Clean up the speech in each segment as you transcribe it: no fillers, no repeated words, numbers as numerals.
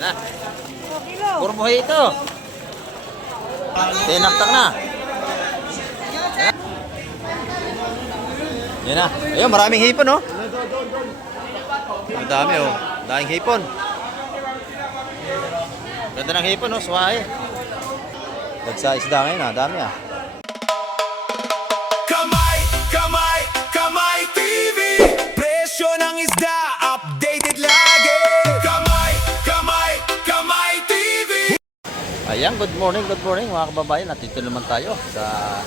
Na. Puro buhay ito. Tinaktak na. Yan na. Ayun, maraming hipon, oh. Ang dami, oh. Daming hipon. Ganda ng hipon, oh. Suwahe. Dagsa isda ngayon, ah. Dami, ah. Kamay TV. Presyo ng isda, updated lagi. Kamay TV. Ayan, good morning mga kababayan. At dito naman tayo sa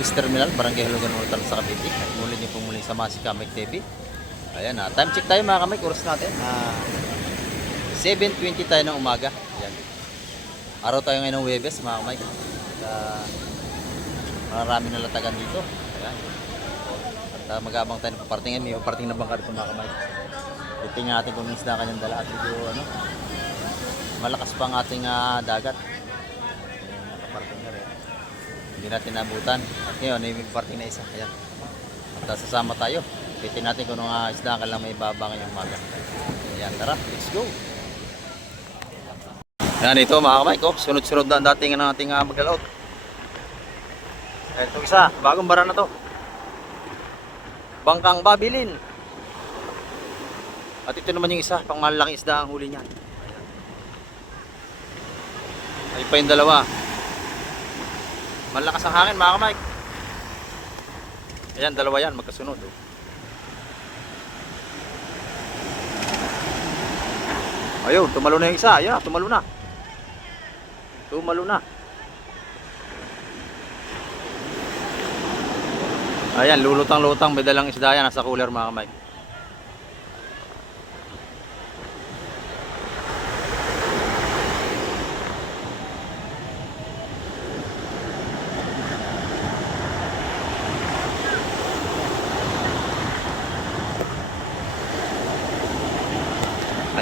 Fish Terminal, Barangay Hulugan Urutan sa Cavite. At muli niyo po muli sa si Kamay TV. Ayan, time check tayo mga kamay, oras natin. 7:20 tayo ng umaga. Ayan. Araw tayo ngayon ng Huwebes mga kamay. Marami na latagan dito. Ayan. At mag-aabang tayo ng paparting. May paparting na bangka dito mga kamay. Tingnan natin kung isda kanyang dala at medyo malakas pa ang ating dagat. Ayan, nakaparting na rin. Hindi natin nabutan. At ngayon, may parting na isa. Ayan. At sasama tayo. Pitin natin kung isda ka lang may baba ngayong umaga. Ayan, tara, let's go. Ayan, ito mga kamay ko. Sunod-sunod na ang dating ng ating maglalaot. Ayan, itong isa. Bagong bara na to. Bangkang Babilin. At ito naman yung isa. Pang malaking isda ang huli niyan. Ay pa yung dalawa. Malakas ang hangin mga kamay. Ayan, dalawa yan. Magkasunod. Oh. Ayun, tumalo na yung isa. Ayan, tumalo na. Tumalo na. Ayan, lulutang-lutang. May dalang isda yan. Nasa cooler mga kamay.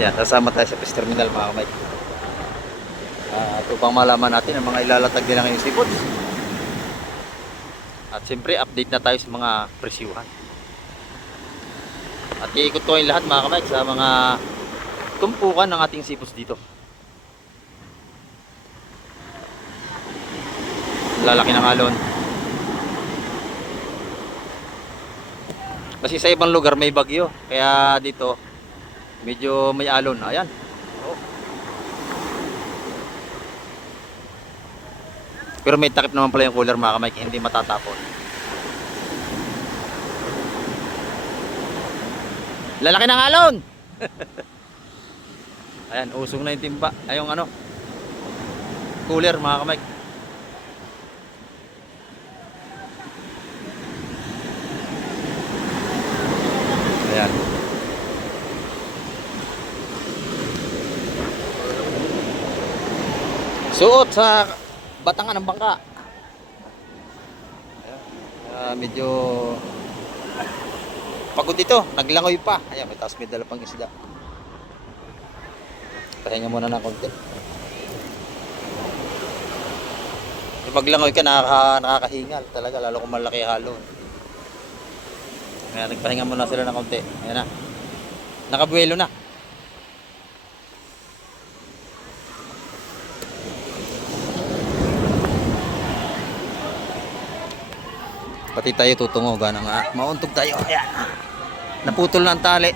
Ayan, sasama tayo sa Fish Terminal mga kamay. Upang malaman natin ang mga ilalatag nila ngayong seafood. At siyempre, update na tayo sa mga presyuhan. At iikot ko yung lahat mga kamay sa mga tumpukan ng ating seafoods dito. Lalaki ng alon. Kasi sa ibang lugar may bagyo. Kaya dito medyo may alon. Ayan. Oh. Pero may takip naman pala yung cooler mga kamay, hindi matatapon. Lalaki ng alon. Ayan, usong na yung timba. Ay yung cooler mga kamay. Ayan. Suot sa batangan ng bangka. Medyo pagod ito, naglangoy pa. Ayan, may taas may dala pang isda. Pahinga muna ng konti. Pag langoy ka, nakakahingal talaga, lalo kung malaki halo. Kaya nagpahinga muna sila ng konti. Ayan na, nakabuelo na. Pati tayo tutungo, gana nga. Mauntog tayo. Ayan. Naputol na ang tali.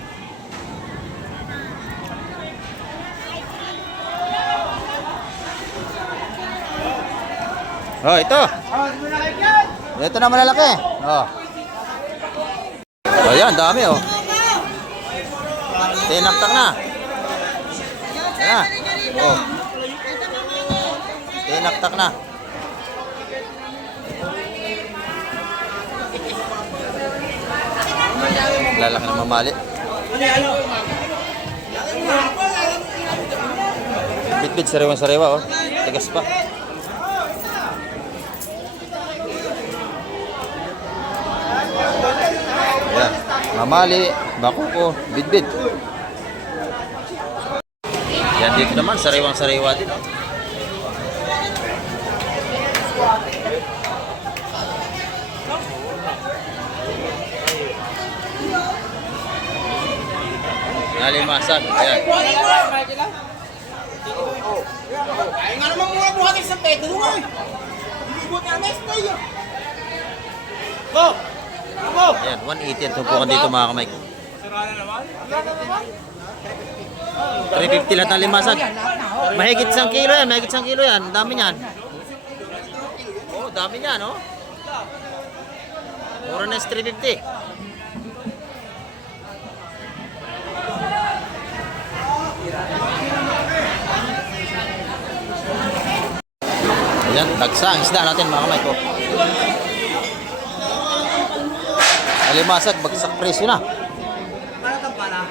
Oh, ito. Ito na malalaki. Oh. Ayan, dami oh. Tinaktak na. Ayan. Oh. Tinaktak na. Lalaki ng mamali. Bit-bit, sariwa-sariwa oh. Tigas pa. Ayan. Mamali, bakuko, bit-bit. Yan dito naman, sariwang-sariwa din oh. Nalimasag. Ayan. Ay nga naman mga buhat sa peto mo eh. Ibot na next day. Go! Go! Ayan, 180 ang tumpukan dito mga kamay. Sira na naman? Sira na naman? 350 lahat ng limasag. Mahigit 1 kilo yan, mahigit 1 kilo yan. Ang dami niyan. Oh, dami niyan, oh. Mura na is 350. Ayan, dagsa ang isda natin mga kamay ko. Alimasag, bagsak presyo na. Para ka pala.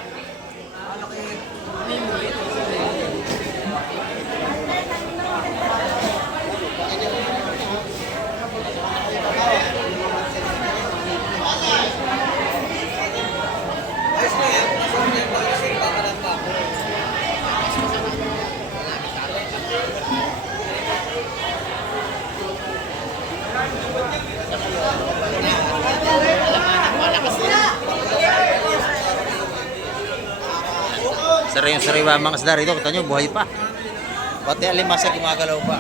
Sariwa mga isda rito, kita nyo, buhay pa. Pati alimasag gumagalaw pa.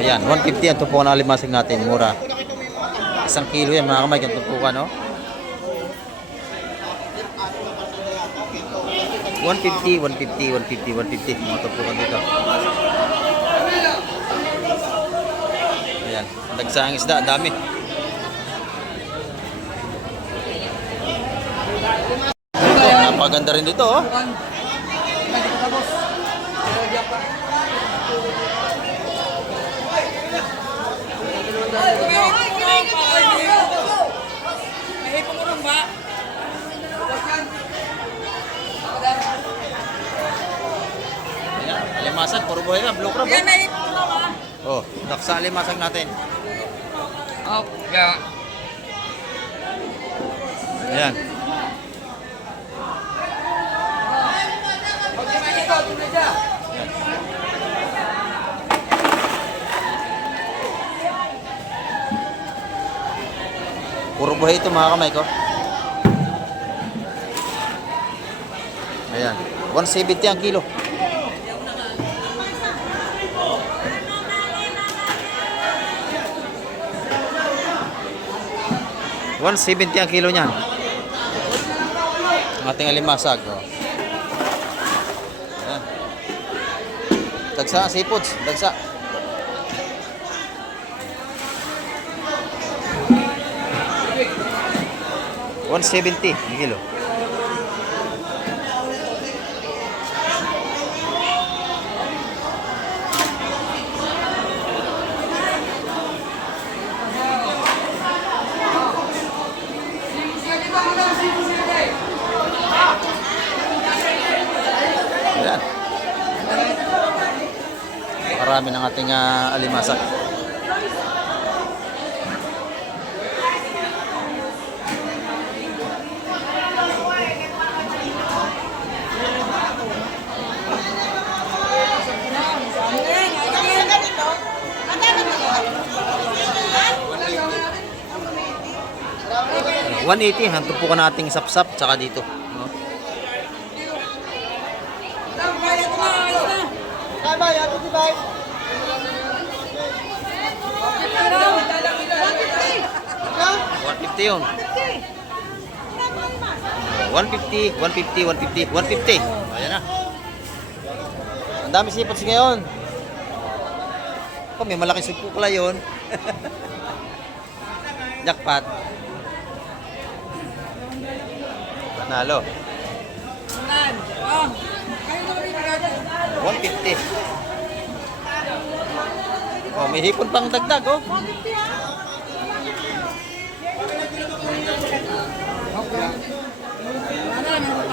Ayan, 150 ang tumpukan ng alimasag natin, mura. 1 kilo yan mga kamay, ang tumpukan, no? 150, 150, 150, 150 mga tumpukan dito. Ayan, dagsahang isda, ang dami. Ito, napaganda rin dito, oh. Ayan, alimasag, puro buhay na, blue crab. Oh, daksa alimasag natin. Ayan. Puro buhay ito mga kamay ko. Ayan. 170 ang kilo. $170 ang kilo niyan. Ang ating alimasag. Oh. Ayan. Dagsa, seafoods. Dagsa. $170 ang kilo. Ayan. Marami ng ating alimasag. $180 ang tumpukan nating sapsap tsaka dito. No? $150 yun. 150, 150, 150, 150. Ayan na. Ang dami seafoods ngayon. Oh, may malaking sugpukla yun. Jackpot. Panalo. 150. Oh, may hipon pang dagdag, oh.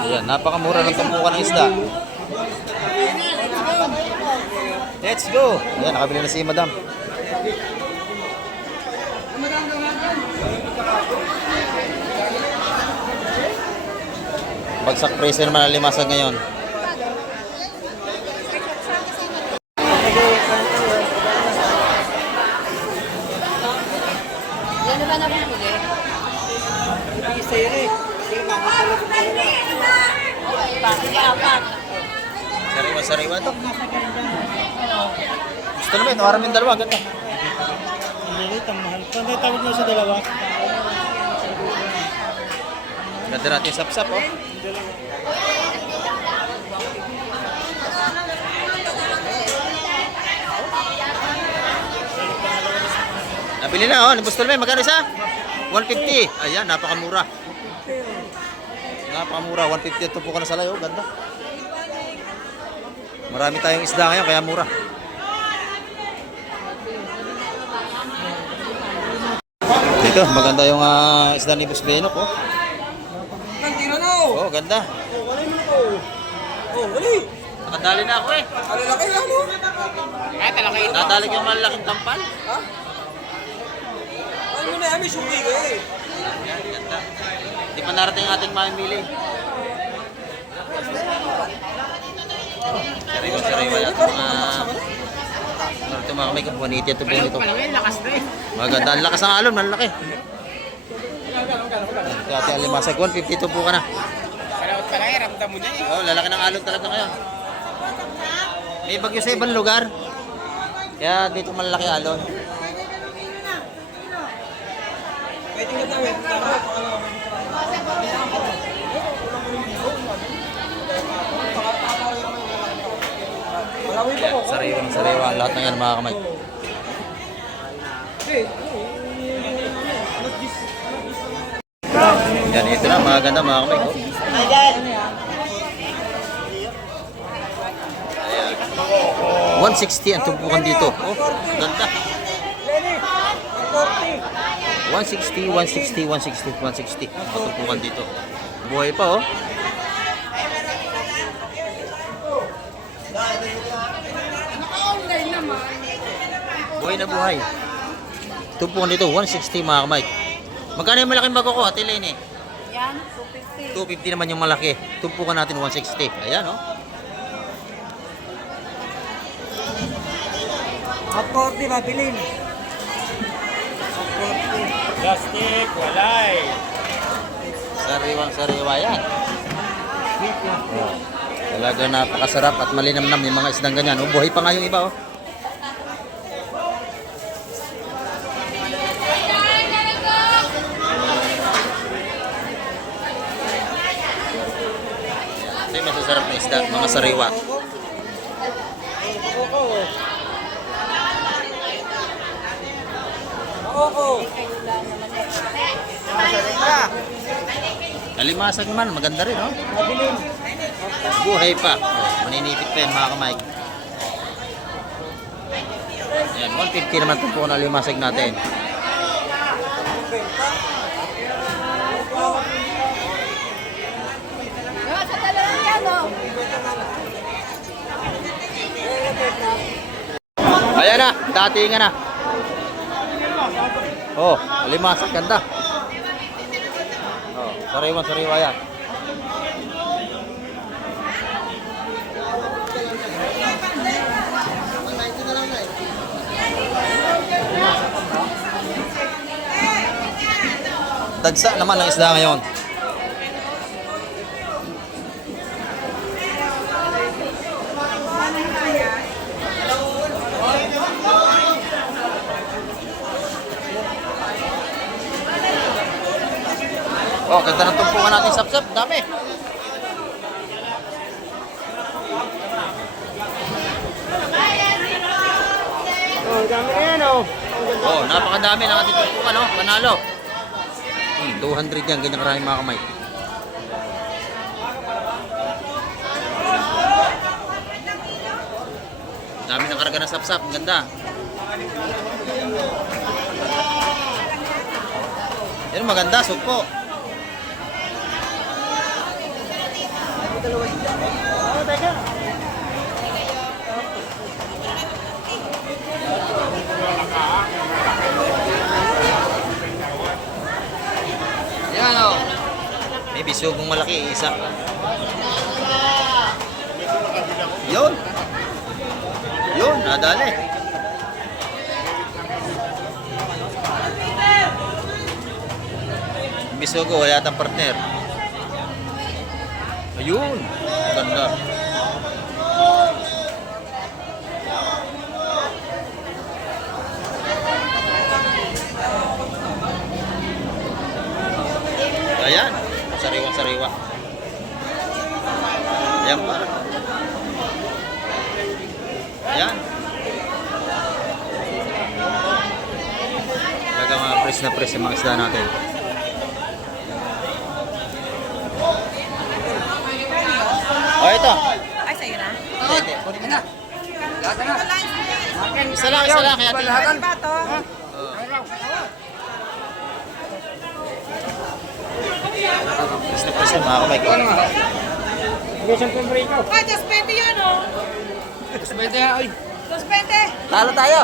Ayan, napakamura ng tumpukan ng isda. Let's go. Ayan, nakabili na si Madam. Bagsak presyo naman ang limasag ngayon. Yan naman ang huli. Sariwa to. Gusto naman, tawaran mo yung dalawa. Ganda. Hindi, mahal. Kung tawag mo sa dalawa. Ganda natin yung sapsap, oh. Nabili na, oh. Gusto naman, magkano isa? 150. Ayan, napakamura. Napakamura, 150 ito po ka na sa layo. Ganda. Marami tayong isda ngayon, kaya mura. Ito, maganda yung isda ni Boss Benok, oh. Tira na, Oh, ganda. wala mo ko. Wala. Nakadali na ako, eh. Ano laki yan, mo? Talaki ito. Nadali yung malalaking tampal. Ha? Ano mo na, may suki ka eh. Yan, ganda. Hindi pa narating ang ating mamimili. Sariwa yan. Ito mga kamay ko, 180 ito po nito. Maganda, ang lakas ng alon, malaki. Kaya ate Alimasag, 152 po ka na. Kalawat pala eh, ramdam mo na eh. Oh, lalaki ng alon talaga ngayon. May bagyo sa ibang lugar. Kaya dito malaki alon. Pwede nga tawid. Sariwa, lahat ng yan mga kamay. Yan, ito na, mga ganda mga kamay ko. Ayan. 160 ang tumpukan dito. Oh, ganda. 160, 160, 160, 160 ang tumpukan dito. Buhay pa, oh. Buhay na buhay. Tumpukan dito, 160 mga kamay. Magkano yung malaking bago ko, Ate Lene? Yan, 250. 250 naman yung malaki. Tumpukan natin 160. Ayan, oh. Aporte, mabilin. Plastic, walay. Sariwang-sariwa yan. Oh. Talaga napakasarap at malinamnam yung mga isdang ganyan. Oh, buhay pa nga yung iba, oh. Ito yung masasarap na isda, mga sariwa. Alimasag naman, maganda rin, oh. Buhay pa. Oh, maninipit pa yan mga kamay. Yan, 150 naman ito po na alimasag natin. Sa dalawang yan, oh. Ayan na, datingan na. Oh, alimasag, ganda. Oh, sariwa yan. Dagsa naman ang isda ngayon. Oh, ganda ng tumpukan natin sapsap. Dami. Oh, dami na yan, oh. Oh, napakadami ng ating tumpukan, oh. Panalo. 200 yan, ganyan karami mga kamay. Dami ng karga ng sapsap. Ang ganda. Yan, maganda. Sugpo. Oh, teka. Yan, oh. May bisugong malaki, isa. Yun. Yun, nadali. Bisugo, wala yatang partner. Ayun. Ganda. Ayan. Sariwa-sariwa. Ayan pa. Ayan. Talaga mga press na press yung mga isda natin. Oh, ito. Ay, sa'yo na? Hindi. Kunin mo na. Isa lang, kaya tingnan. Ba to? Press na press yung mga kamay ko. Ay, 220 yan, oh. 220. Talo tayo.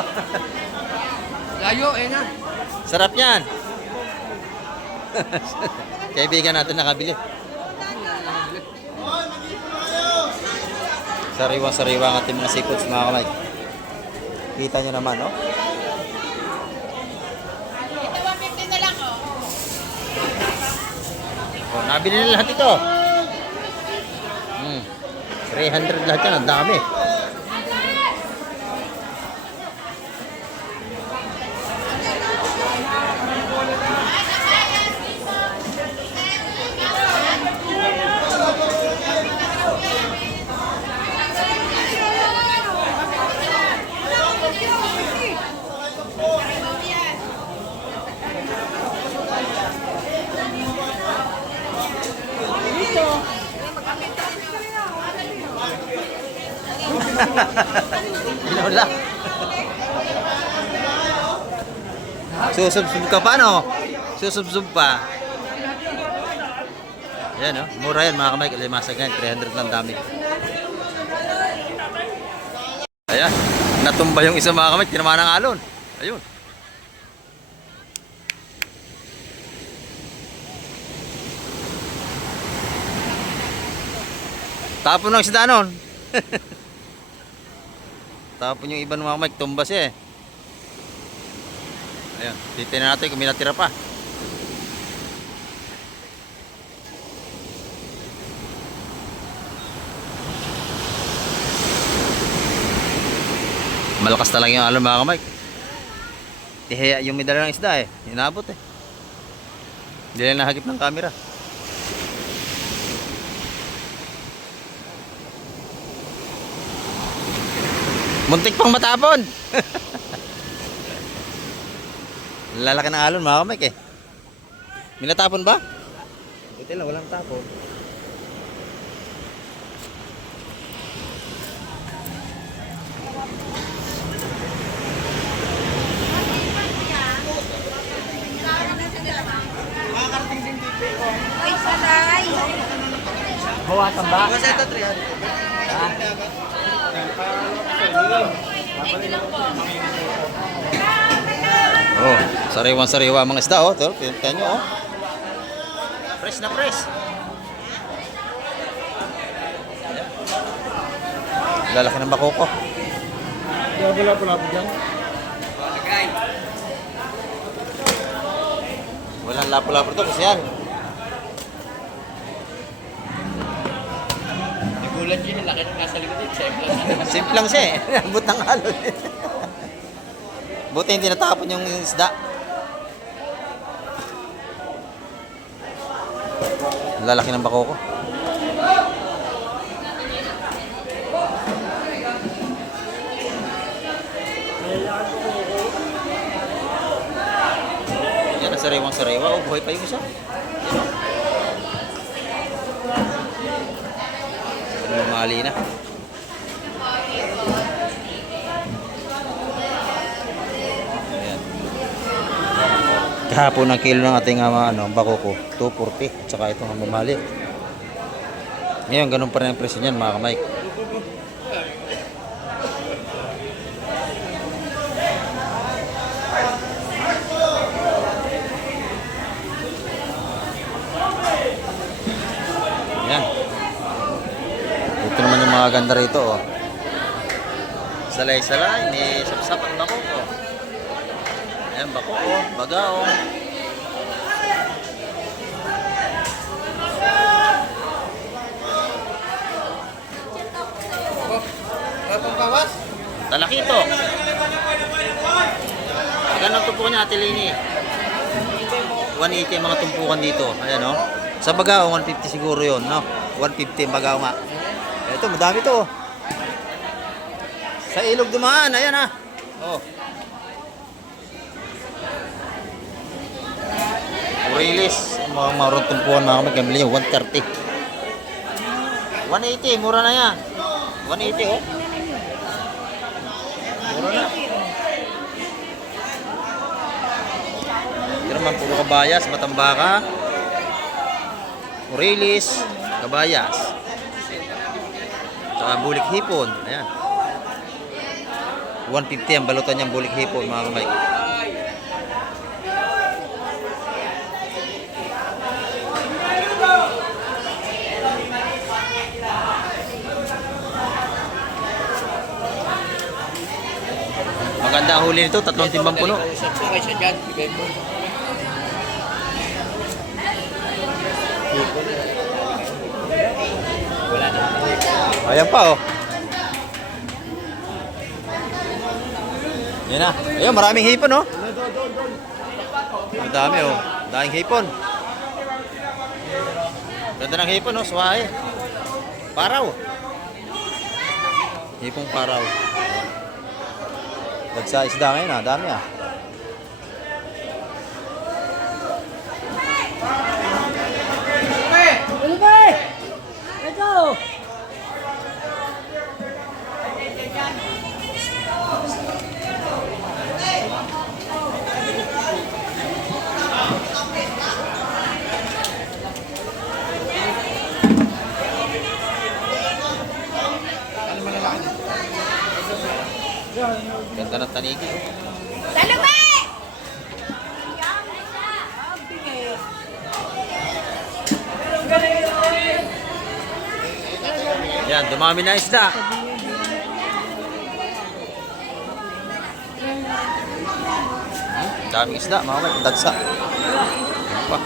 Layo, na. Sarap yan. Kaibigan natin nakabili. Sariwa-sariwa ang ating mga seafoods mga kamay. Kita nyo naman, no? Ito, 150 na lang, oh. Oh, nabili na lahat ito. 300 lahat yan. Ang dami. Wala. Susubsub ka pa, no? Susubsub pa. Yan, no? Mura yan, mga kamay. Limasag yan. 300 lang dami. Ayan. Natumba yung isa, mga kamay. Tinamaan ng alon. Ayun. Tapon ng isda nun. Tapon yung iba ng mga mic, tumbas eh. Ayan, titignan natin kung may natira pa. Malakas talaga yung alon mga kamay. Tiheya yung may dala ng isda eh. Inabot eh. Hindi lang nahagip ng camera. Muntik pang matapon. Lalaki ng alon mga kamay eh. May natapon ba? Buti lang, walang tapon. Ay, sanay. Bawasan ba? Oh, sariwan-sariwa mga isda oh. Tingnan nyo oh. Fresh na fresh. Lalaki ng bakoko. Walang lapo-lapo to kasi yan. Nagulat yun, laki ng nasa likod yun. Simple lang siya eh. Abot ng alon. Buti hindi natapon yung isda. Lalaki ng bakoko. Yan ang sariwang-sariwa. Oh, buhay pa yung isa. Mamali na. Ayan. Kahapon ang kilo ng ating bakoko, 240. At saka itong mamali. Ngayon, ganun pa rin ang presyo niyan mga kamay. Ayan. Ito naman yung mga ganda rito oh. Salay-salay, may sapsap at bakoko. Ayan, bakoko, bagaong. Tilini, Ate Lini. 180 ang mga tumpukan dito. Ayan, oh. Sa Bagao, 150 siguro yon, no? 150 ang Bagao nga. Ito, madami to. Oh. Sa ilog dumaan, ayan ah. Oh. Kurilis, mga marong tumpuan mga kamay, nyo, 130. 180, mura na yan. 180, oh. Mura na. Ito naman, puro kabayas, matambaka. Kurilis, kabayas. Saka bulik hipon, ayan. 150 ang balutan niyang bulik hipon mga kamay. Maganda ang huli nito, 3 timbang puno. Ayan pa oh. Yan na. Ayun, maraming hipon oh. Ang dami oh. Daming hipon. Ganda ng hipon oh, suwahe. Paraw. Hipong paraw. Dagsa isda ngayon ah, dami ah. Ganda ng tanigi. Talube! Yan, dumami na isda. Daming isda, mga kamay, dagsa. Yan pa.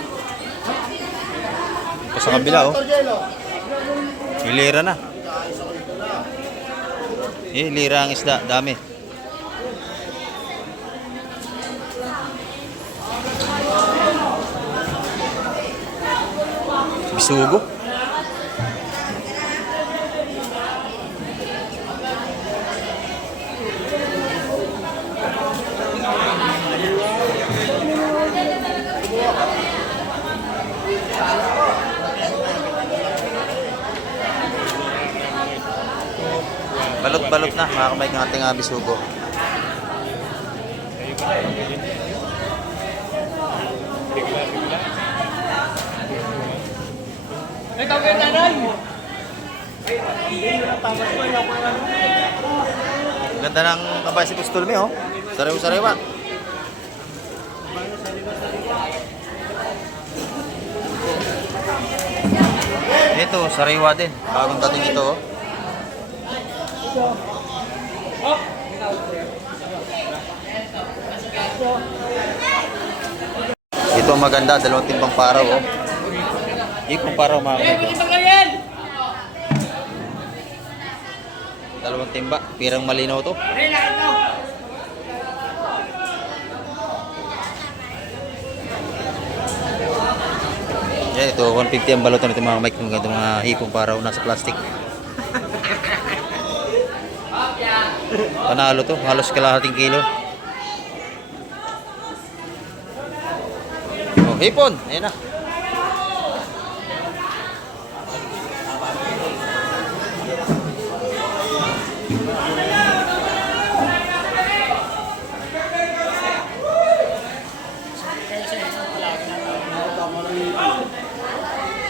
Ito sa kabila oh. Hilira na. Hilira ang isda, dami. Bisugo. Balot-balot na, mga kamay ng ating bisugo. Ganda ng kabay si Pustulme oh. Sariwa-sariwa. Ito, sariwa din. Bagong dating ito oh. Ito ang maganda, 2 timbang paraw oh. Ipong paraw mga kamay. 2 timba, pirang malinaw to. Yan, ito 150 ang balutan ito mga mic, mga hipong paraw nasa plastic. Panalo to, halos kalahating kilo. Oh, hipon, ayan na.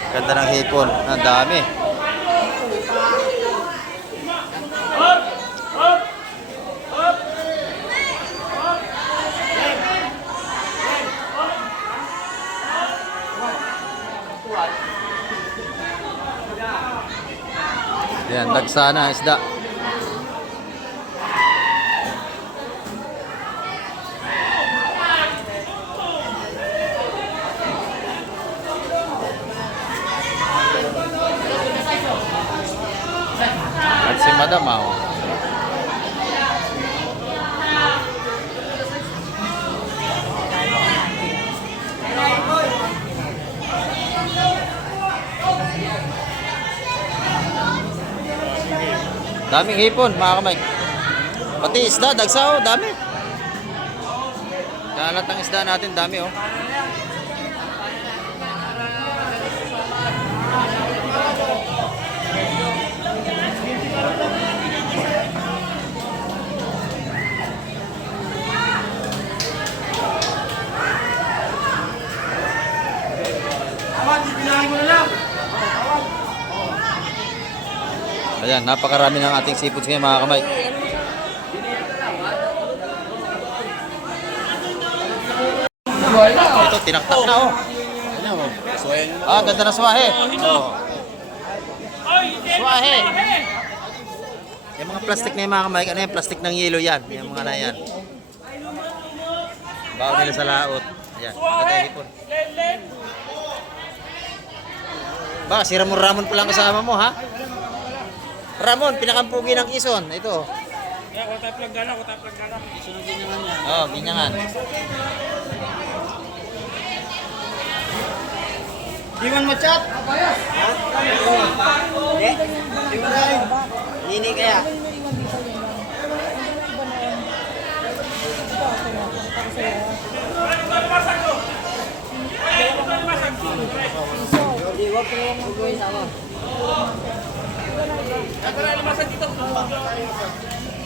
Ganda ng hipon, ang dami. Yan, dagsa na isda. At si Madam oh. Daming hipon, mga kamay. Pati isda, dagsa oh, dami. Kalat ng isda natin, dami oh. Ayan, napakarami ng ating seafoods ngayon, mga kamay. Ito, tinaktak na oh. Ah, ganda na swahe. Oh. Swahe. Yung mga plastic na yung mga kamay, ano yung plastic ng yelo yan. Yung mga na yan. Bawa nila sa laot. Ayan, ganda yung hipon. Ba, si Ramon pa lang kasama mo, ha? Ramon, pinakampugi ng Quezon. Ito. Kaya kung tayo planggana, Quezon ang ginyangan niya. Oh, binyangan. Iwan mo chat? Ha? Iwan tayo. Nini kaya?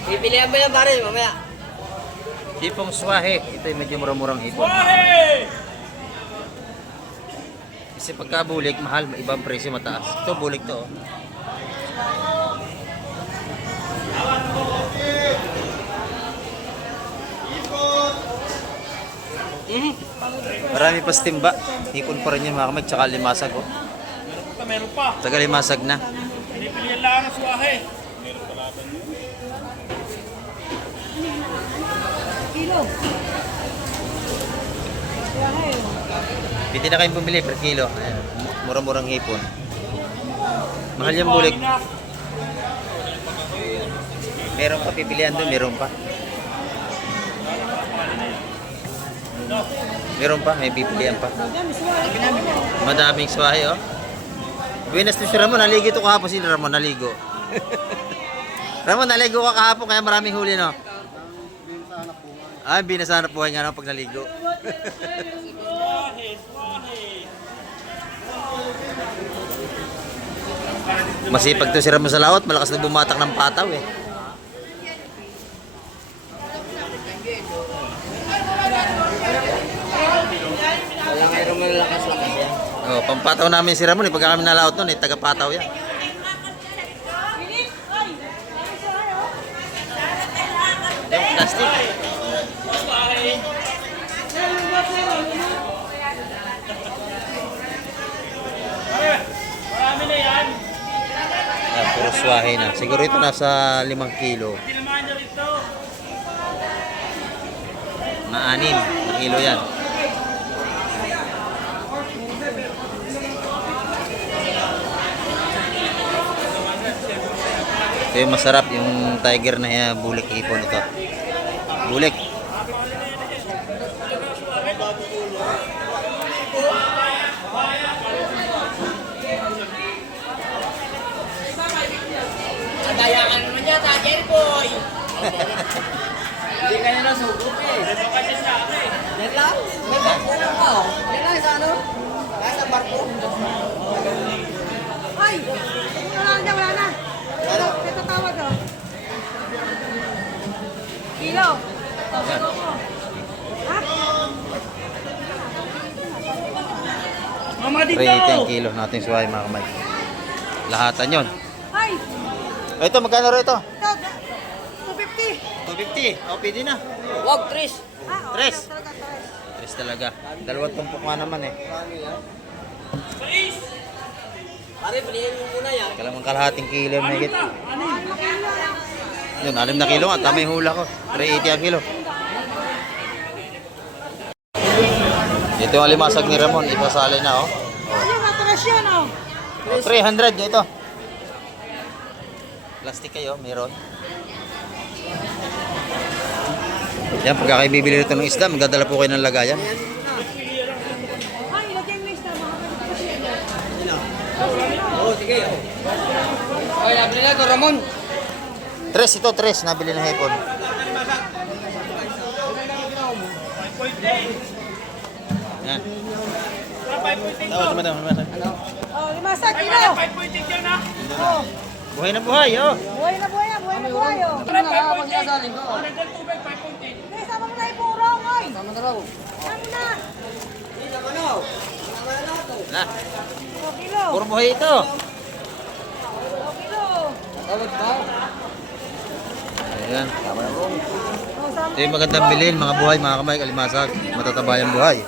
Pipilihan ba yan pare mamaya? Hipong swahe. Ito yung medyo murang-murang hipon. Kasi pagka bulik, mahal, ibang presyo mataas. Ito, bulik to. Oh. Marami pa timba. Hipon pa rin yan, mga kamay. Tsaka limasag. Oh. Meron pa. Taga limasag na. Pinipilihan lang ang suwahe. Kilo. Pwede na kayong bumili per kilo. Ayan. Murang-murang hipon. Mahal yung bulik. Meron pa, pipilihan doon, meron pa. Meron pa, may pipilihan pa. Madaming swahe, oh. Buenas to si Ramon, naligo ito kahapon si Ramon, naligo. Ramon, naligo ka kahapon kaya maraming huli, no? Ah, binasanap buhay nga no, pag naligo. Masipag to si Ramon sa laot, malakas na bumatak ng pataw eh. Wala mayroong malakas-lakas yan. Oh, pampataw namin si Ramon, pagka kami nalaot nun, taga-pataw yan. Yung plastic. Marami na yan. Yan, puro swahe na. Siguro ito nasa 5 kilo. Tinamaan nyo rito. Mga 6 na kilo yan. Ito yung masarap, yung tiger na bulik hipon ito. Bulik. Kadayakan naman niya, Jerry boy. Hindi kaya nasugot eh. Yan lang? May barko lang pa. Yan lang sa ano? Kaya sa barko. Ay! Wala na, wala na. Ito tawag oh. Kilo. Ha? Mama dito. 380 ang kilo natin suway mga kamay. Lahatan yun. Ay! O ito, magkano rin ito? Ito, 250. 250. O, pwede na. Wag, Tris. Ah, Tres. talaga, tres. Tres talaga. Dalawang tumpok nga naman eh. Pare, pilihan mo muna yan. Kalamang kalahating kilo na higit. Yun, 6 na kilo nga. Tama yung hula ko. 380 ang kilo. Ito yung alimasag ni Ramon. Ipasali na oh. Ayun, matras yun oh. O, 300 ito. Plastic kayo, meron. Yan, pagka kayo bibili nito ng isda, magdadala po kayo ng lagayan. Oo, sige. Ay, nabili na ito, Ramon. Tres ito, tres. Nabili na hipon. Yan. Madam. Oh, 5 kilo. Buhay na buhay, oh. Buhay na buhay, oh. Ito na nga, pag sinasaling ko. May sama mo na yung purong, oy. Tama na raw. Sama na. Na, 2 kilo. puro buhay ito. 2 kilo. Tawag ba? Ayan. Oh, sama Ito yung magandang bilhin, mga buhay, mga kamay, kalimasag. Matataba yung buhay.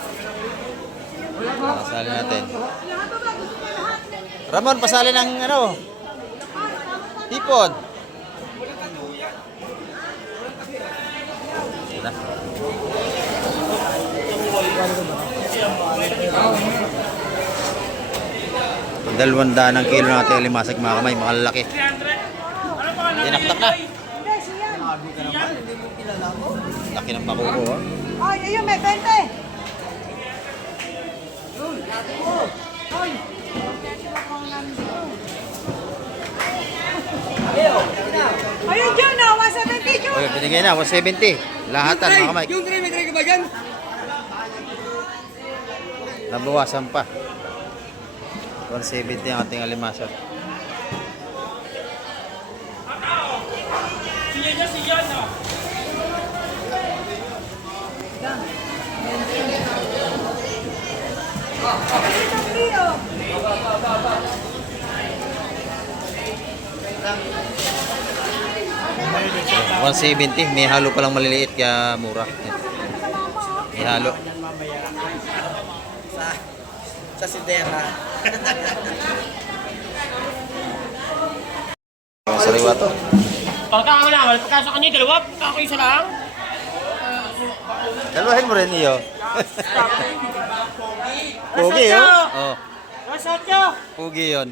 Pasali natin. Ramon, pasali ng ano? Hipon. Na. Dalawandaan ang kilo natin alimasag, mga kamay, makalaki. Tinaktak na. Hindi, siyan. Laki ng pakuko, oh. Ay, ayun, may 20. Ayun dyan, 170 dyan. Okay, binigay na, 170. Lahatan, mga kamay. Yung tray, may tray ka ba dyan? Nabawasan pa. 170 ang ating alimasag. $170, may halo pa lang maliliit kaya mura. May halo. Sa sidera. Sariwa to. Pagkakama na, wala pagkasa ka niya, dalawa, pagkaka isa lang. Dalawahin mo rin iyo. Pugi yun. Oh, Nasa nyo. pugi yun.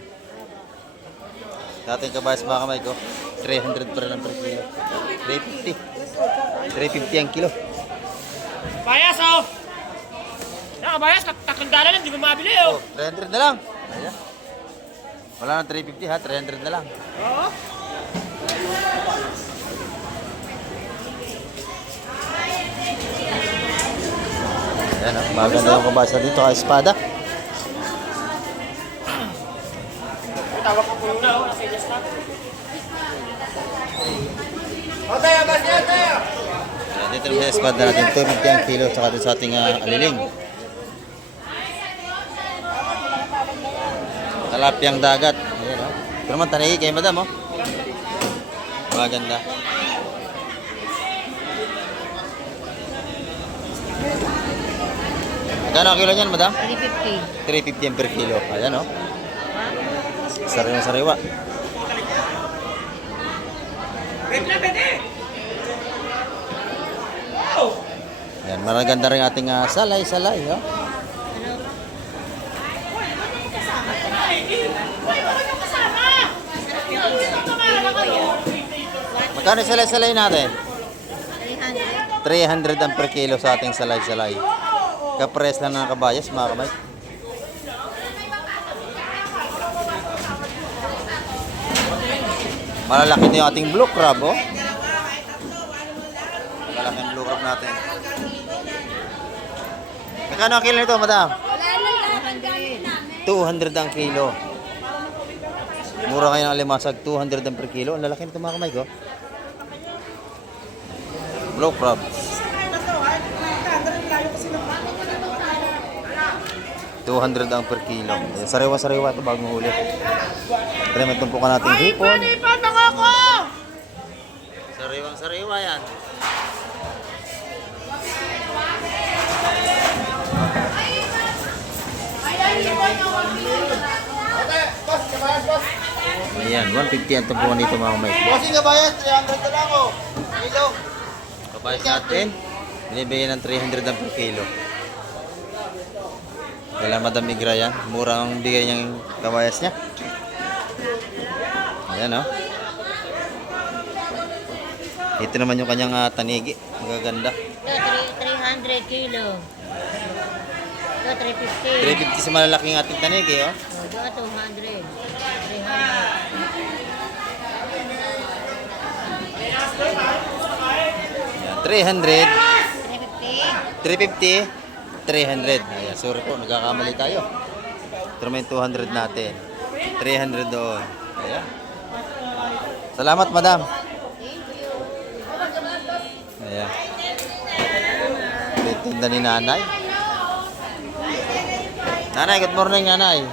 Dating kabayas mga kamay ko. 300 pa rin ang per kilo. 350. 350 ang kilo. Bayas, oh. Nakabayas, takandala lang, di mo mabili, oh. 300 na lang. Ayan. Wala nang 350 ha, 300 na lang. Oo. Ayan, oh. Maganda yung kabasa dito kay espada. Tawag ko po na, oh. Nasa ilas na. Ayan, dito rin sa espada natin, 250 ang kilo, tsaka dito sa ating aliling. Talapyang dagat. Ayan, oh. Ito naman, tanigi kay madam, oh. Maganda. Magkano ang kilo niyan, madam? 350. 350 ang per kilo. Ayan, oh. Sariwa-sariwa. Ayan, maraganda rin ating salay-salay, oh. Magkano yung salay-salay natin? 300 ang per kilo sa ating salay-salay. Kapres lang ng kabayas, mga kamay. Malalaki na yung ating blue crab, oh. Malalaki ang blue crab natin. Magkano ang kilo nito, madam? 200 ang kilo. Mura kayo ng alimasag, 200 ang per kilo. Ang lalaki nito, mga kamay ko. Blue crab. 200 ang per kilo. Ayan, sariwa-sariwa ito bagong huli. Pero may tumpukan natin hipon. Ipan lang ako! Sariwang-sariwa yan. Ayan, 150 ang tumpukan dito, mga kamay. Bossing ka bayas, 300 na lang, oh. Kilo. Kabayas natin, binibigyan ng 300 ang per kilo. Kailan Madam Igra yan, mura ang bigay niyang kabayas niya. Ayan, oh. Ito naman yung kanyang tanigi, magaganda. 300 kilo. Ito, 350. 350 sa malalaking ating tanigi, oh. Ito, 200. 300. Yan, 300. 350. 350. 300. Ayan, sorry po, nagkakamali tayo. Ito naman yung 200 natin. 300 doon. Ayan. Salamat, madam. Ayan. Ito tinda ni nanay. Nanay, good morning, nanay.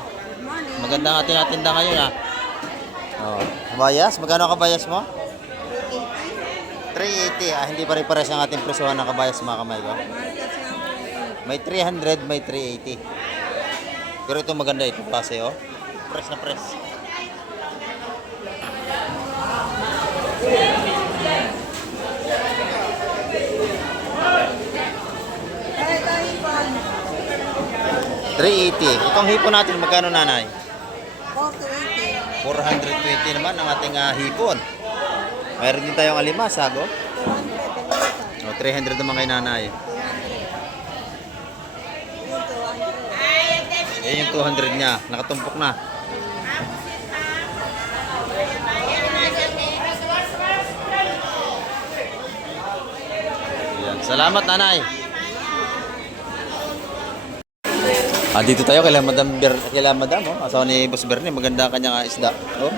Magandang ating tinda ngayon, ha. Oh, kabayas? Magkano ang kabayas mo? 380. Ah, hindi pare-pares ang ating presyuhan ng kabayas, mga kamay ko. May 300, may 380. Pero ito maganda ito klase, oh. Press na press. $380. Itong hipon natin, magkano, nanay? 420 naman ang ating hipon. Mayroon din tayong alimasag, oh. Oh, 300 naman kay nanay. Yan yung 200 niya. Nakatumpok na. Yan. Salamat, nanay. Dito tayo kay Madam, oh. Asawa ni Boss Bernie, maganda ang kanyang isda, oh.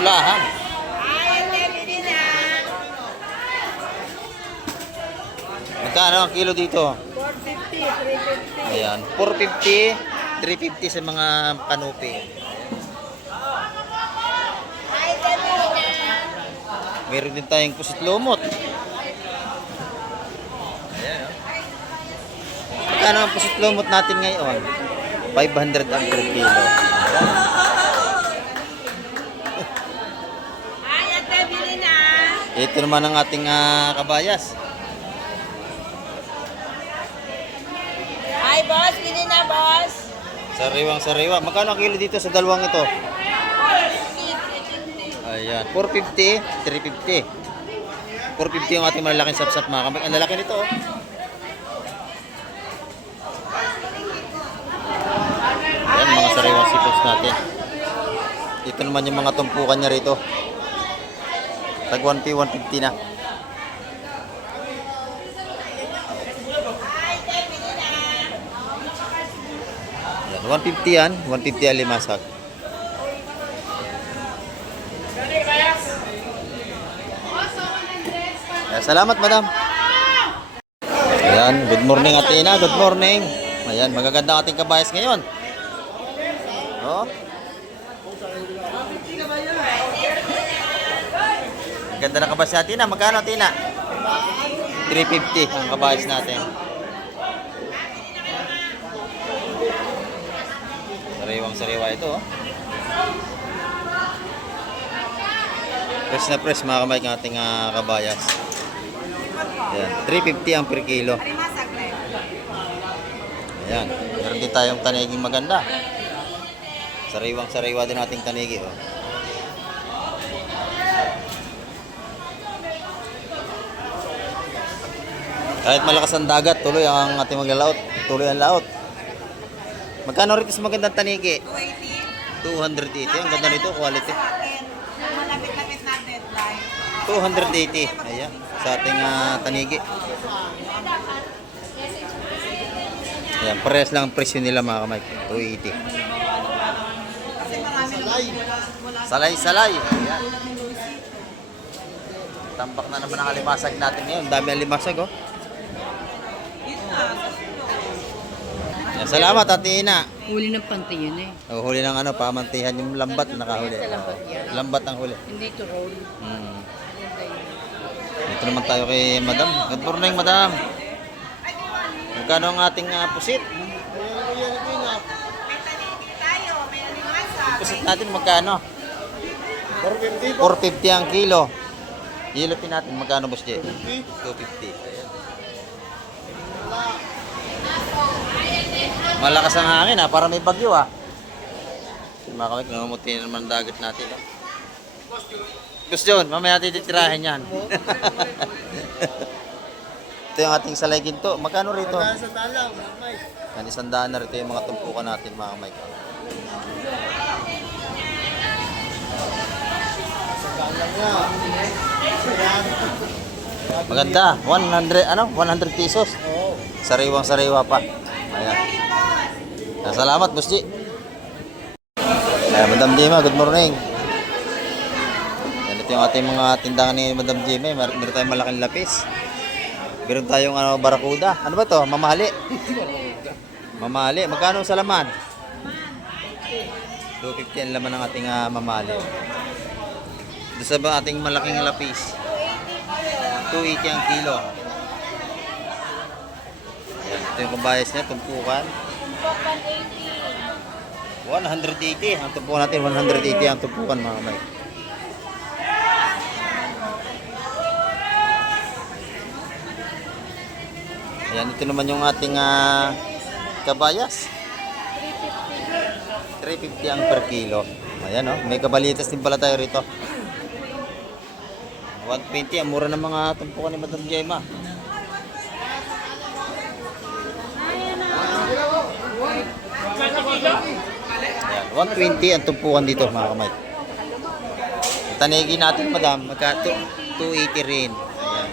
Ulahan. Magkano ang kilo dito? 450, 350. Ayan, 450, 350 sa mga kanupi. Meron din tayong pusit lumot. Ayan, oh. Magkano ang pusit lumot natin ngayon? 500 ang per kilo. Ito naman ang ating kabayas. Ay, boss, bili na, boss. Sariwang-sariwa. Magkano ang kilo dito sa dalawang ito? Ayan, 450, 350. 450 yung ating malalaking sapsap, mga kamay. Ang lalaki nito, oh. Ayan, mga sariwang sipos natin. Ito naman yung mga tumpukan niya rito. Tag 1P, 150 na. Ayan, 150 yan. 150 ang limasag. Ayan, salamat, madam. Ayan, good morning, Athena. Good morning. Ayan, magaganda ating kabayas ngayon. Oh. Ganda na kabayas natin, Athena. Magkano, Athena? 350 ang kabayas natin. Sariwang-sariwa ito, oh. Press na press, mga kamay, ng ating kabayas. Ayan, 350 ang per kilo. Ayan, meron din tayong taniging maganda. Sariwang-sariwa din ating tanigi, oh. Kahit malakas ang dagat, tuloy ang ating maglalaot. Tuloy ang laot. Magkano rito sa magandang tanigi? 280. Ang ganda nito, quality. Malapit-lapit na deadline. 280. Ayan, sa ating tanigi. Ayan, parehas lang ang presyo nila, mga kamay. 280. Salay-salay. Ayan. Tambak na naman ang alimasag natin ngayon. Dami ang limasag, oh. Ayan, salamat, Athena. Huli ng panty yun eh. Oh, huli ng pamantihan yung lambat na nakahuli. Lambat Oh, yan. lambat ang huli. Hindi to roll. Dito naman tayo kay Madam. Good morning, Madam. Magkano ang ating pusit? Pusit natin magkano? 450 ang kilo. Yilutin natin magkano, Boss J? 250. Ayan. Malakas ang hangin, para may bagyo, Mga kamay, namumuti naman ang dagat natin, Boss John, mamaya natin titirahin yan. Ito yung ating salay ginto. Magkano rito? Sa talang, Mike. Yan, 100 na rito yung mga tumpukan natin mga Mike. Sa talang nga. Maganda. 100 pesos. Oo. Sariwang-sariwa pa. Ayan. Salamat, Boss G. Madam Jema, good morning. Yan, ito yung ating mga tindahan ni Madam Jema. Meron tayong malaking lapis. Meron tayong barakuda. Ano ba to? Mamali. Mamali. Magkano sa laman? 250 ang laman ng ating mamali. Doon sa ating malaking lapis. 280 ang kilo. Ayan, ito yung kabayas niya, tumpukan. 180 ang tumpukan natin, 180 ang tumpukan mga Mike. Ayan, ito naman yung ating kabayas. 350 ang per kilo. Ayan may kabalitas din pala tayo rito. 120 ang mura ng mga tumpukan ni Madam Jema. Ayan, 120 ang tumpukan dito mga kamay. Tanigin natin madam, magka 280 rin. Ayan.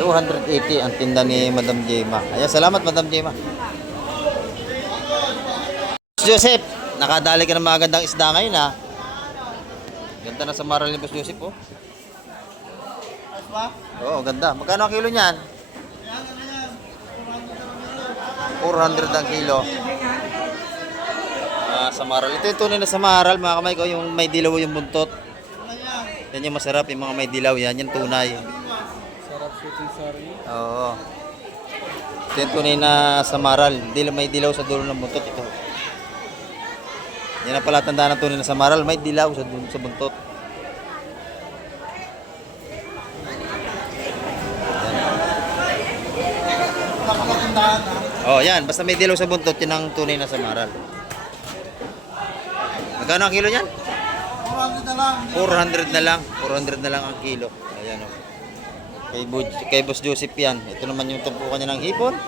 $280 ang tinda ni Madam Jema. Ayan, salamat Madam Jema. Joseph, nakadali ka ng mga gandang isda ngayon ha. Ganda na sa maral ni Boss Joseph oh. Oo, ganda. Magkano ang kilo niyan? 400 ang kilo. Sa maral. Ito yung tunay na sa maral mga kamay ko. Yung may dilaw yung buntot. Yan yung masarap. Yung mga may dilaw yan. Yan tunay. Sarap shooting sorry. Oo. Ito yung tunay na sa maral. May dilaw sa dulo ng buntot. Ito. Yan ang pala tandaan ng tunay na sa maral. May dilaw sa dulo sa buntot. Napakatandaan ha. Oh, yan. Basta may dilaw sa buntot, yun ang tunay na samaral. Magkano ang kilo niyan? 400 na lang. 400 na lang. 400 na lang ang kilo. Ayan o. Kay Boss Joseph yan. Ito naman yung tumpukan niya ng hipon.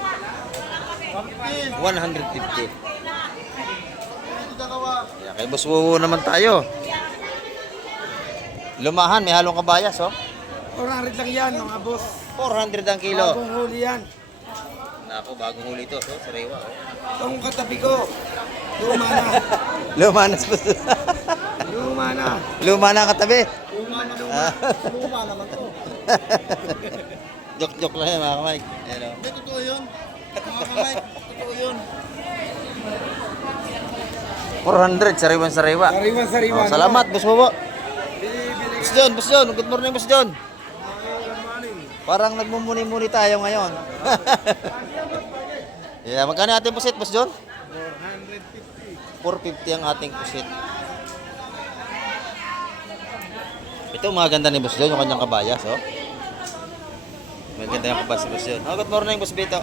150. Ayan, kay Boss Wuwu naman tayo. Lumahan, may halong kabayas oh. 400 lang yan mga boss. 400 ang kilo. Bagong huli yan. Nako, bagong huli ito. So, sariwa oh. Itong katabi ko. Luma na. Luma na. Luma na. Luma na ang katabi. Luma na. Luma naman to. Joke-joke lang yan mga kamay. Ayan o. Hindi, totoo yun. Mga kamay, totoo yun. 400, sariwan-sariwa. Sariwa-sariwa. Oh, salamat, Boss Bobo. Boss John, good morning, Boss John. Parang nagmumuni-muni tayo ngayon. Yeah, magkano ating pusit, Boss John? 450 ang ating pusit. Ito mga ganda ni Boss John, yung kanyang kabayas, oh. Maganda yung kabayas si Boss John. Oh, good morning, Boss Bito.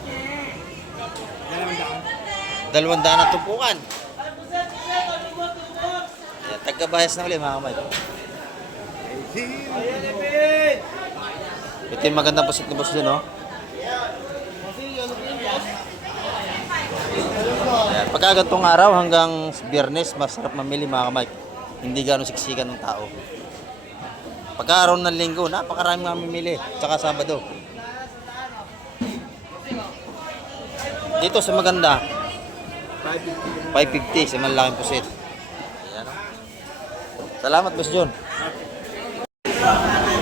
200 ang tumpukan. Yeah, tagkabayas na ulit, mga kamay. Ito yung magandang pusit ni Boss John, oh. Ayan, pagka ganitong araw hanggang Biyernes, masarap mamili mga kamay. Hindi gano'ng siksikan ng tao. Pagka araw ng linggo, napakarami mga mamimili. Tsaka Sabado. Dito sa maganda, 550 sa malaking pusit. Ayan. Salamat, Boss John.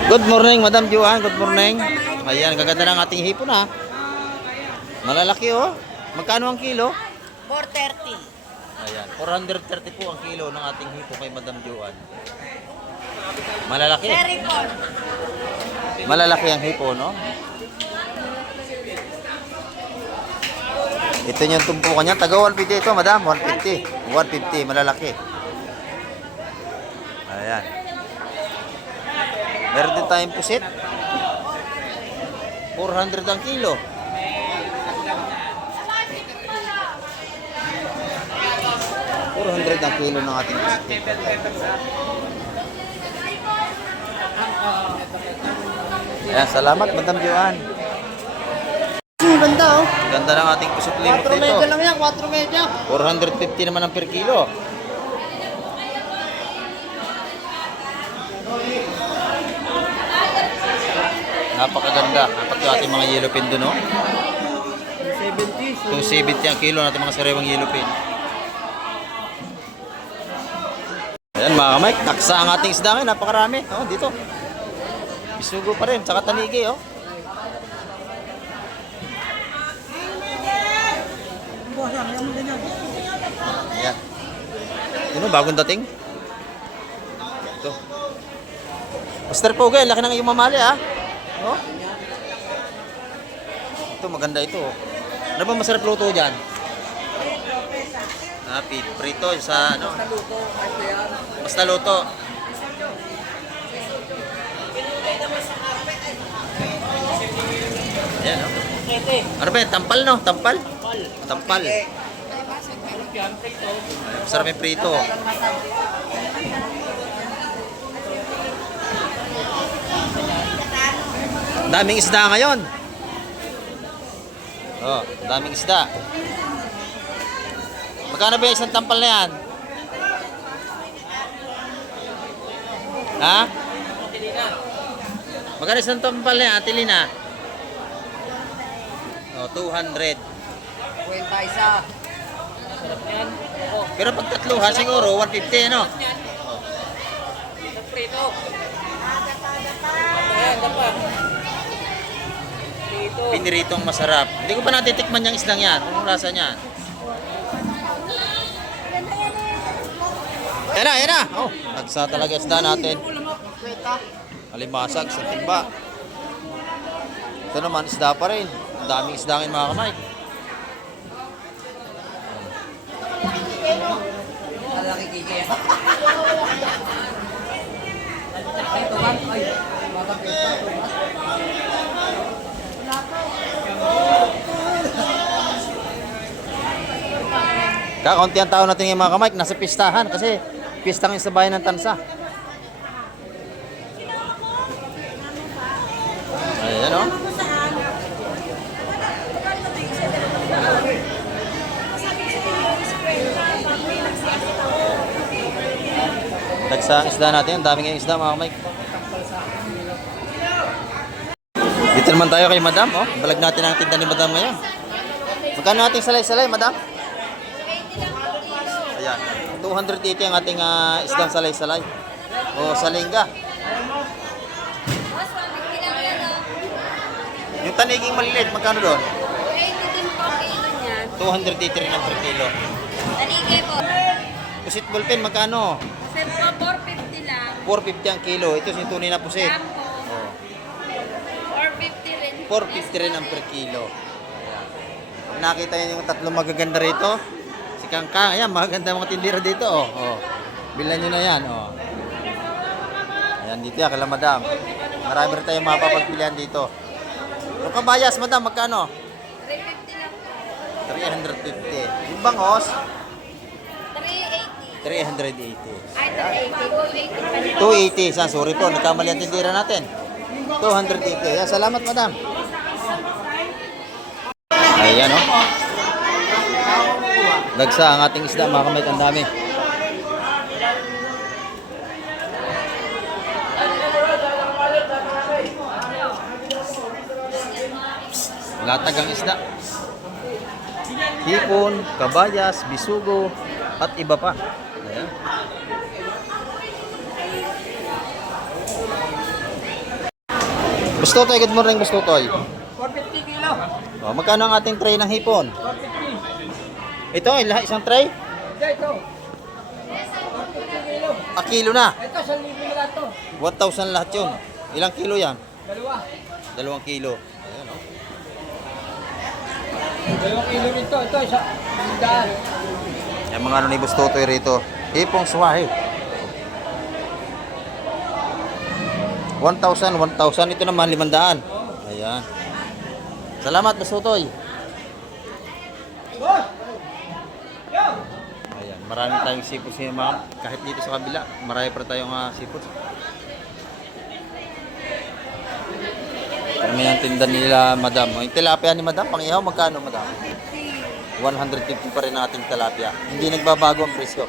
Good morning, Madam Joanne. Good morning. Ayan, gaganda ng ating hipon ha. Malalaki oh. Magkano ang kilo? 430. Ayan, 430 po ang kilo ng ating hipon kay Madam Joanne. Malalaki. Very good. Malalaki ang hipon, no? Ito yung tumpukan niya. Taga 150 ito, Madam. 150. 150, malalaki. Ayan. Meron din tayong pusit. 400 ang kilo. $400 ang kilo ng ating pusit. Ayan, salamat, Madam Joan. Ganda oh. Ganda ng ating pusot limot 4 dito. medyo lang yan, 4 medyo. 450 naman ang per kilo. Napakaganda. Dapat yung ating mga yellow pin doon, no? 70. 270 ang kilo natin mga sariwang yellow pin. Ayan mga kamay, taksa ang ating isda ngayon. Napakarami. Oh, dito. Bisugo pa rin. Tsaka tanigi, oh. Ayan. Yun, bagong dating. Ito. Master Poga, laki ng iyong mamali, ha? Oh. Ito, maganda ito. Ano ba masarap luto dyan? Prito sa ano? Basta luto. Ayan, no? Ano ba yan? Tampal, no? Tampal? Tampal. Masarap yung prito. Daming isda ngayon. Oh, daming isda. Magkano ba yung isang tampal na yan? Ha? Magkano isang tampal na yan, Ate Lina? Oh, 200. Kwenta isa. Pero pag tatluhan siguro, 150, ano? Prito. Ayan, dapat. Prito. Piniritong masarap. Hindi ko pa natitikman yung isdang yan. Anong lasa niyan? Yan na, yan na. Oh, nagsa talaga isda natin. Alimasag sa timba. Ito naman, isda pa rin. Ang daming isda ngayon mga kamay. Malaki kiki. Ito ba? Ay, magkapit pa. Kakaunti ang tao natin ngayon mga kamay. Nasa pistahan kasi pista ngayon sa bayan ng Tansa. Ayan, oh. Dagsa ang isda natin. Ang daming isda mga kamay. Dito naman tayo kay Madam. Oh. Balag natin ang tinda ni Madam ngayon. Magkano ating salay-salay, Madam? Ayan. 280 ang ating isdang salay-salay. O salingga. Yung taniging maliliit, magkano doon? 280 rin ang per kilo. Talige po. Pusit ballpen, magkano? Sir po, 450 lang. 450 ang kilo. Ito yung tunay na pusit. Gram po. Oh. 450 rin. 450 rin ang per kilo. Ayan. Pag nakita nyo yung tatlong magaganda rito, si Kangkang, ayan, magaganda mga tindira dito. Oh. Oh. Bilan nyo na yan. Oh. Ayan, dito yan, kala Madam. Marami rin tayong mapapagpilihan dito. Yung kabayas, Madam, magkano? 350 lang po. 350. Yung bangos, 380. 380. Ay, 380. 280 pa rin. 280. Sorry po, nagkamali ang tindira natin. 280. Ayan, salamat, Madam. Ayan, oh. Dagsa ang ating isda, mga kamay, ang dami. Latag ang isda. Hipon, kabayas, bisugo, at iba pa. Ayan. Bustotoy, good morning, Bustotoy. 450 kilo. Oh, magkano ang ating tray ng hipon? 450. Ito, isang tray? Hindi, ito. 450 kilo. A kilo na. Ito, 1,000 na ito. 1,000 lahat yun. Ilang kilo yan? Dalawa. 2 kilo. Ayan, oh. 2 kilo nito. Ito, isa. Daan. Yung mga ano ni Bustotoy rito. Hipong swahe. 1,000, 1,000. Ito naman, 500. Ayan. Salamat, Bustotoy. Ayan, marami tayong seafood sa mga kahit dito sa kabila, marami pa tayong seafood. Kami ang tinda nila, madam. Yung tilapia ni madam, pang ihaw, magkano, madam? 150 pa rin ang ating tilapia. Hindi nagbabago ang presyo.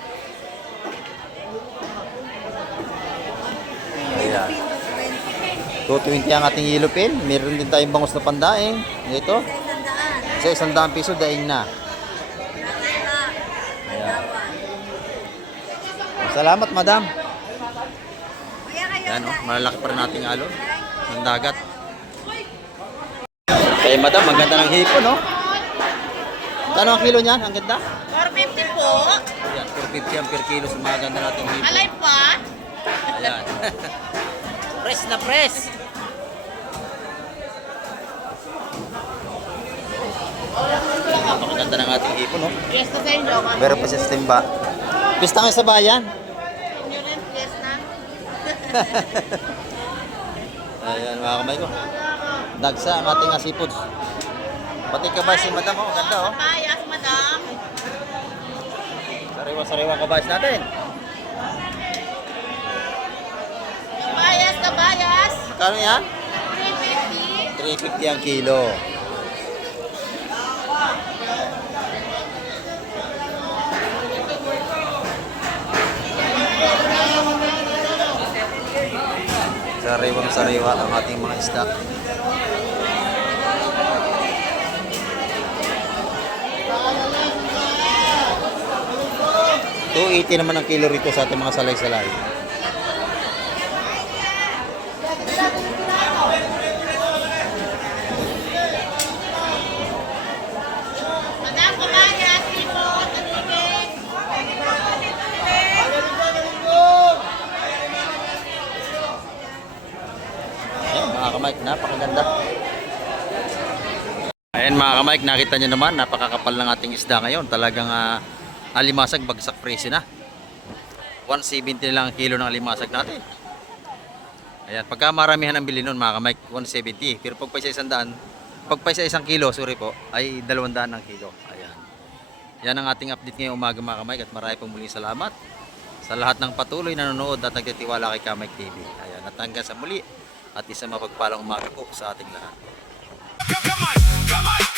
Ayan. 220 ang ating yellow pin. Meron din tayong bangus na pandaing. Ito. Sa 100 piso, daing na. Ayan. Salamat, madam. Ayan, oh, malalaki pa rin nating alon ng dagat. Kaya madam, ang ganda ng hipon, no? Kano ang kilo niyan? Ang ganda? 450 po. Ayan, 450 ang per kilo sa mga ganda nating hipon. Alay pa. Ayan. Press na press! Napakaganda ng ating hipon, no? Fiesta sa inyo. Meron pa sa timba. Pista nga sa bayan. Inyo rin, fiesta. Ayan, mga kamay ko. Dagsa ang ating seafood. Pati kabay si madam, oh. Ganda, oh. Payas, madam. Sariwa-sariwa kabay natin. Kabayas, kabayas. Kano yan? 350. 350 ang kilo. Sariwang-sariwa ang ating mga isda. $280 naman ang kilo rito sa ating mga salay-salay. Madam, kabayas, sipot, aligin. Ayan, mga kamay, napakaganda. Ayan mga kamay, nakita nyo naman, napakakapal ng ating isda ngayon. Talagang alimasag, bagsak presyo na. 170 lang ang kilo ng alimasag natin. Ayan, pagka maramihan ang bili nun mga kamay, 170. Pero pag pa isa 100, pag pa isa 1 kilo, sorry po, ay 200 ang kilo. Ayan. Yan ang ating update ngayong umaga mga kamay, at marami pong muling salamat sa lahat ng patuloy na nanonood at nagtitiwala kay Kamay TV. Ayan, at hanggang sa muli at isang mapagpalang umaga po sa ating lahat. Come on, come on.